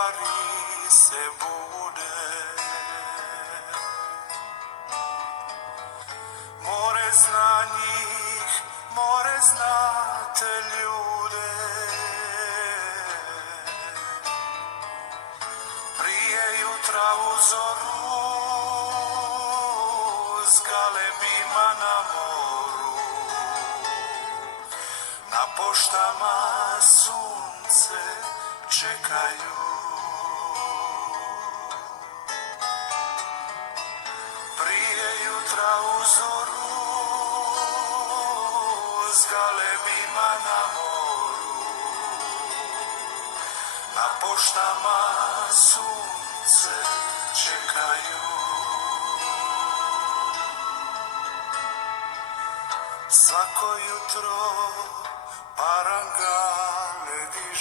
stvari se bude. More zna njih, more zna te ljude. Prije jutra u zoru s galebima na moru, na poštama sunce čekaju. Prije jutra u zoru s galebima na moru, na poštama sunce čekaju. Svako jutro parangale dižu.